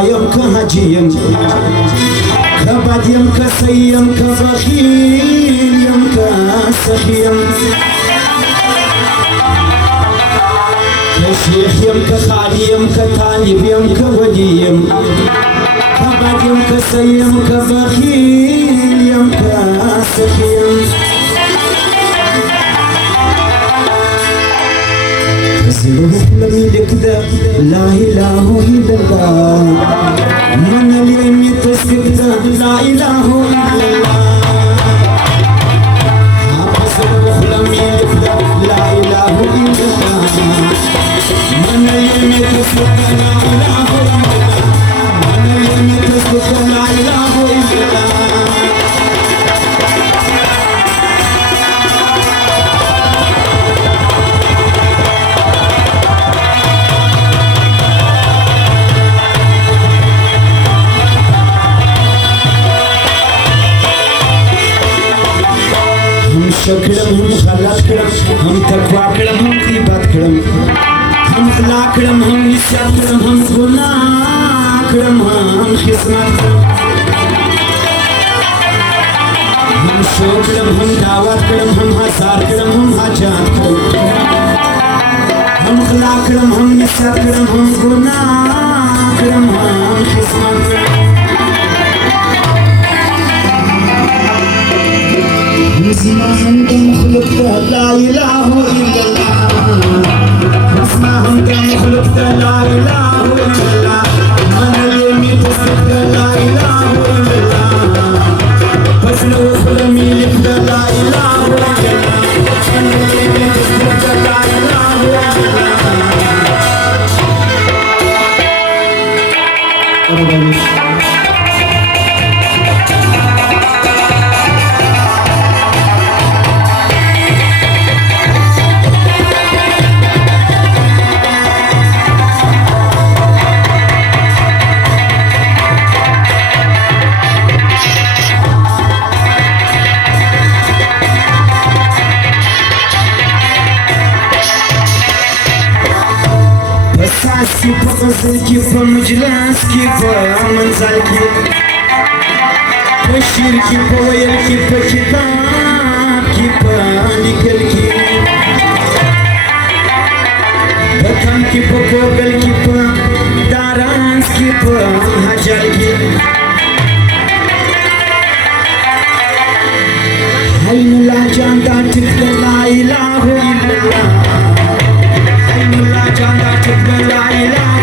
كرايم كهجيم كبديم كسيم كبخيليم كسخيم كشيخيم كخاليم كطالبيم كوديم كبديم كسيم كبخيليم كسخيم زروح لميلك ذا لا إله إلا الله من اليوم يتسبق ذا لا إله إلا الله زروح لميلك ذا لا إله إلا الله من اليوم يتسبق لا إله إلا الله من اليوم يتسبق لا إله إلا الله شكرم هم خلق کرم هم تقوا کرم هم غیبت کرم هم خلا کرم هم نسیات کرم هم گناہ کرم هم خدمت کرم هم شو کرم هم دعوت کرم هم ہزار کرم هم حاجات کرم هم خلا کرم هم نسیات کرم هم گناہ کرم هم خدمت کرم اسمع حمد مخلوق لا إله إلا الله اسمع حمد مخلوق لا إله إلا الله من اليوم يتصدق لا إله إلا الله بس لو فلمي لك لا إله إلا الله من اليوم يتصدق لا إله إلا الله की फजल की मजलिस की मंजल की बशीर की पोयल की किताब की निकल की वतन की गोगल की दारांस की हजल की हैनुल्लाह जानदा ठिक ला इलाहा इल्लल्लाह हैनुल्लाह जानदा ठिक ला इलाहा